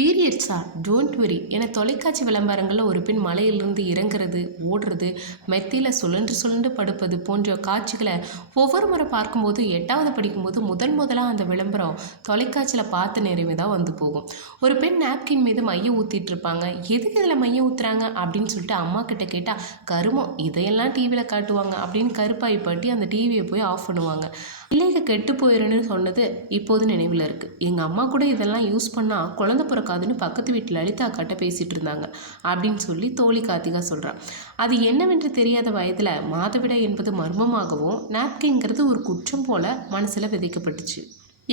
பீரியட்ஸா don't worry என தொலைக்காட்சி விளம்பரங்களில் ஒரு பெண் மலையிலிருந்து இறங்குறது, ஓடுறது, மெத்தையில் சுழன்று சுழன்று படுப்பது போன்ற காட்சிகளை ஒவ்வொரு முறை பார்க்கும்போது 8வது படிக்கும்போது முதலாக அந்த விளம்பரம் தொலைக்காட்சியில் பார்த்த நிறைவே தான் வந்து போகும். ஒரு பெண் நாப்கின் மீது மையம் ஊற்றிட்டு இருப்பாங்க. எதுக்கு இதில் மையம் ஊற்றுறாங்க அப்படின்னு சொல்லிட்டு அம்மா கிட்ட கேட்டால், கருமம் இதையெல்லாம் டிவியில் காட்டுவாங்க அப்படின்னு கருப்பாய் பட்டி அந்த டிவியை போய் ஆஃப் பண்ணுவாங்க. பிள்ளைங்க கெட்டு போயிருன்னு சொன்னது இப்போது நினைவில் இருக்குது. எங்கள் அம்மா கூட இதெல்லாம் யூஸ் பண்ணால் குழந்தை பிறக்காதுன்னு பக்கத்து வீட்டில் லலிதா அக்காட்ட பேசிகிட்டு இருந்தாங்க அப்படின்னு சொல்லி தோழி கார்த்திகா சொல்கிறான். அது என்னவென்று தெரியாத வயதில் மாதவிடாய் என்பது மர்மமாகவும் நாப்கின்ங்கிறது ஒரு குற்றம் போல மனசில் விதைக்கப்பட்டுச்சு.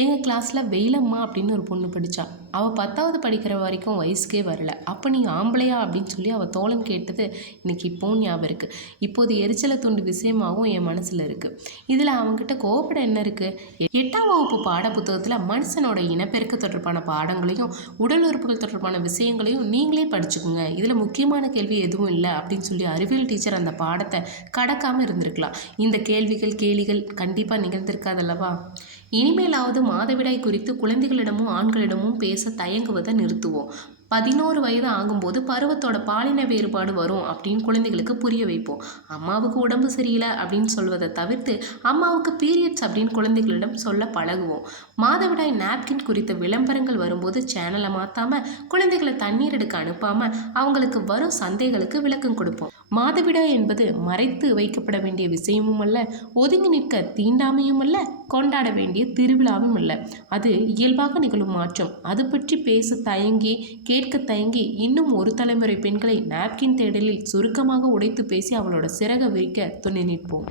எங்கள் கிளாஸில் வெயிலம்மா அப்படின்னு ஒரு பொண்ணு படித்தா. அவள் 10வது படிக்கிற வரைக்கும் வயசுக்கே வரல. அப்போ நீ ஆம்பளையா அப்படின்னு சொல்லி அவள் தோழன் கேட்டது எனக்கு இப்போவும் ஞாபகம் இருக்குது. இப்போது எரிச்சலை தூண்டு விஷயமாகவும் என் மனசில் இருக்குது. இதில் அவங்ககிட்ட கோபப்பட என்ன இருக்குது? 8ஆம் வகுப்பு பாட புத்தகத்தில் மனுஷனோட இனப்பெருக்க தொடர்பான பாடங்களையும் உடல் உறுப்புகள் தொடர்பான விஷயங்களையும் நீங்களே படிச்சுக்கோங்க, இதில் முக்கியமான கேள்வி எதுவும் இல்லை அப்படின்னு சொல்லி அறிவியல் டீச்சர் அந்த பாடத்தை கடக்காமல் இருந்திருக்கலாம். இந்த கேள்விகள் கேலிகள் கண்டிப்பாக நிகழ்ந்திருக்காதல்லவா? இனிமேலாவது மாதவிடாய் குறித்து குழந்தைகளிடமும் ஆண்களிடமும் பேச தயங்குவதை நிறுத்துவோம். 11 வயது ஆகும்போது பருவத்தோட பாலின வேறுபாடு வரும் அப்படின்னு குழந்தைகளுக்கு புரிய வைப்போம். அம்மாவுக்கு உடம்பு சரியில்லை அப்படின்னு சொல்வதை தவிர்த்து அம்மாவுக்கு பீரியட்ஸ் அப்படின்னு குழந்தைகளிடம் சொல்ல பழகுவோம். மாதவிடாய் நாப்கின் குறித்த விளம்பரங்கள் வரும்போது சேனலை மாற்றாம குழந்தைகளை தண்ணீர் எடுக்க அனுப்பாம அவங்களுக்கு வரும் சந்தேகங்களுக்கு விளக்கம் கொடுப்போம். மாதவிடாய் என்பது மறைத்து வைக்கப்பட வேண்டிய விஷயமும் அல்ல, ஒதுங்கி நிற்க தீண்டாமையும் அல்ல, கொண்டாட வேண்டிய திருவிழாவும் அல்ல. அது இயல்பாக நிகழும் மாற்றம். அது பற்றி பேச தயங்கி கேட்க தயங்கி இன்னும் ஒரு தலைமுறை பெண்களை நாப்கின் தேடலில் சுருக்கமாக உடைத்து பேசி அவளோட சிறக விரிக்க துணை நிற்போம்.